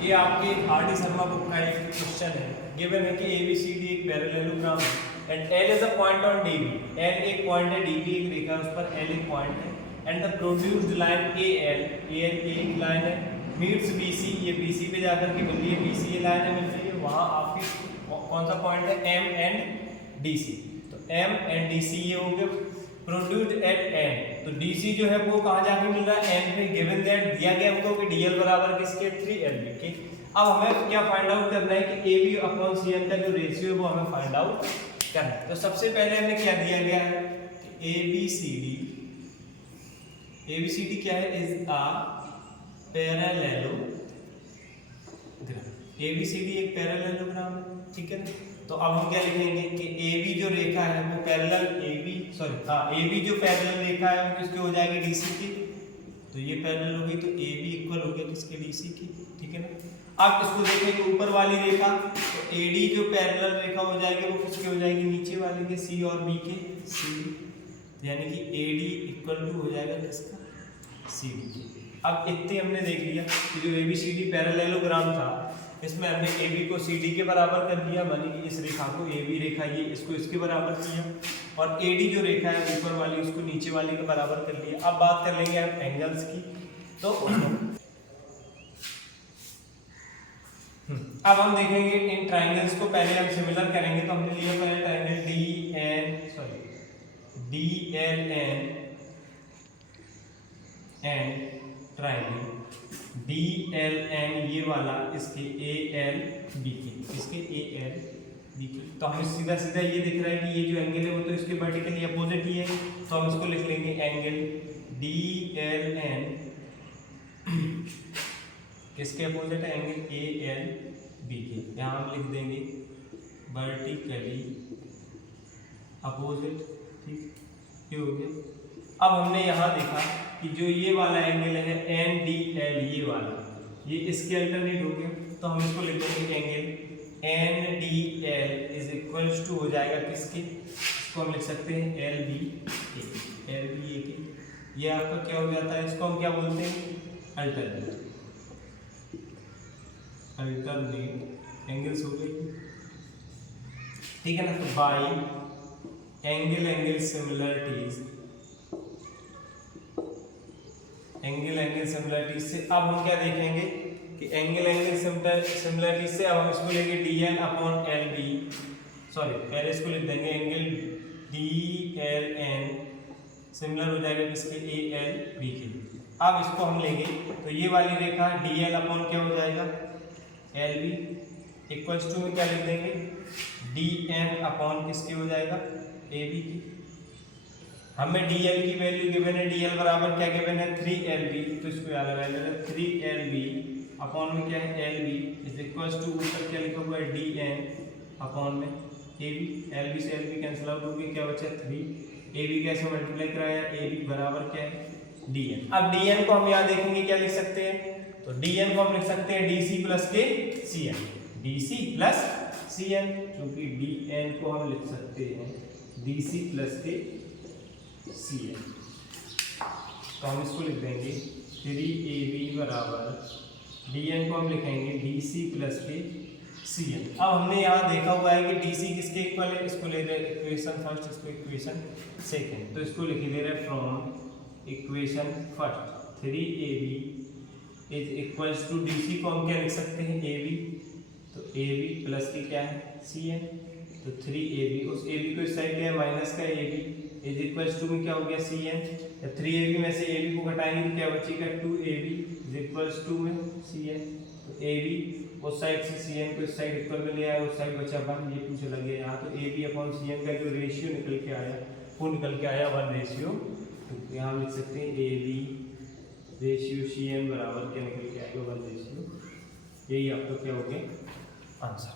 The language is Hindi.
ये आपके आर डी शर्मा बुक का एक क्वेश्चन है। गिवन है कि ABCD एक पैरेललोग्राम है and L is a point on DB। L एक पॉइंट है, DB एक रेखा है, उस पर L एक पॉइंट है and the produced line AL एक लाइन है मीट्स BC, ये BC पे जाकर के मिल रही है, BC ये लाइन है मिल रही है, वहां आपकी कौन सा पॉइंट है M एंड DC। तो M एंड DC ये हो गए प्रोड्यूस्ड एट M। तो DC जो है वो कहाँ जाके मिल रहा है M पे। गिवन दैट दिया गया हमको कि DL बराबर किसके 3LB के। अब हमें क्या फाइंड आउट करना है कि AB अपॉन CM का जो रेशियो है वो हमें फाइंड आउट करना है। तो सबसे पहले हमें क्या दिया गया है कि ABCD क्या है इज अ पैरेललोग्राम। ABCD एक पैरेललोग्राम है, ठीक है ना। तो अब हम क्या लिखेंगे कि AB जो रेखा है वो AB जो पैरेलल रेखा है वो किसके हो जाएगी DC की। तो ये पैरेलल होगी तो AB इक्वल हो गया किसके DC की, ठीक है ना। अब इसको देखेंगे ऊपर वाली रेखा, तो AD जो पैरेलल रेखा हो जाएगी वो किसके हो जाएगी नीचे वाले के C और B के C, यानी कि AD इक्वल टू हो जाएगा किसका CD के। अब इतने हमने देख लिया कि जो ABCD पैरेललोग्राम था इसमें हमने AB को CD के बराबर कर दिया, मानी कि इस रेखा को AB रेखा ये इसको इसके बराबर किया और AD जो रेखा है ऊपर वाली उसको नीचे वाली के बराबर कर लिया। अब बात कर लेंगे हम एंगल्स की। तो अब हम देखेंगे इन ट्राइंगल्स को पहले हम सिमिलर करेंगे। तो हमने लिया पहले triangle DLN and triangle DLN ये वाला इसके ALB के, इसके ALB के। तो हमें सीधा सीधा ये दिख रहा है कि ये जो एंगल है वो तो इसके वर्टिकली अपोजिट ही है, तो हम इसको लिख लेंगे एंगल DLN किसके अपोजिट है एंगल ALB के। यहाँ हम लिख देंगे वर्टिकली अपोजिट, ठीक ये हो गया। अब हमने यहाँ देखा कि जो ये वाला एंगल है NDL ये वाला, ये इसके अल्टरनेट हो गया, तो हम इसको लिख देंगे angle NDL is equals to हो जाएगा किसके, इसको हम लिख सकते हैं LBA के। ये आपका क्या हो जाता है, इसको हम क्या बोलते हैं अल्टरनेट एंगल्स हो गए, ठीक है ना। तो बाई एंगल सिमिलरिटी से अब हम क्या देखेंगे कि एंगल सिमिलरिटी से अब हम इसको लेंगे DL अपॉन LB, पहले इसको लिख देंगे एंगल DLN सिमिलर हो जाएगा किसके ALB के। अब इसको हम लेंगे तो ये वाली रेखा DL अपॉन क्या हो जाएगा LB इक्वल्स टू में क्या लिख देंगे DN अपॉन किसके हो जाएगा AB की। हमें DL की वैल्यू गिवन है, DL बराबर क्या गिवन है 3LB, तो इसको याद लगा लेना 3LB अपॉन में क्या है LB इज इक्वल्स टू ऊपर क्या लिखा हुआ है DN अपॉन में AB। LB से LB कैंसिल आउट हो गया, क्या बचा 3। AB कैसे मल्टीप्लाई कराया AB बराबर क्या है DN। अब DN को हम यहाँ देखेंगे क्या लिख सकते हैं, तो DN को हम लिख सकते हैं DC प्लस के CN, DC प्लस CN, क्योंकि DN को हम लिख सकते हैं DC प्लस के CN। तो हम इसको लिख देंगे 3AB बराबर DN को हम लिखेंगे DC प्लस के CN। अब हमने यहाँ देखा हुआ है कि DC किसके इक्वल है, इसको ले रहे हैं इक्वेशन फर्स्ट, इसको इक्वेशन सेकंड, तो इसको लिख दे रहे हैं from equation first 3AB is equals to DC को हम क्या लिख सकते हैं AB, तो AB प्लस के क्या है CN, तो 3AB उस AB को इस साइड लिया माइनस का AB इज इक्वल्स टू में क्या हो गया CN। 3AB में से AB को घटाएंगे तो क्या बचेगा 2AB इज इक्वल्स टू में CN। तो AB उस साइड से CN को इस साइड इक्वल में ले आया, उस साइड बचा 1, ये 2 चला गया यहाँ, तो AB अपॉन CN का जो रेशियो निकल के आया वो निकल के आया 1:2। यहाँ लिख सकते हैं AB रेशियो CN बराबर क्या निकल के आएगा 1:2। यही आपका क्या हो गया आंसर।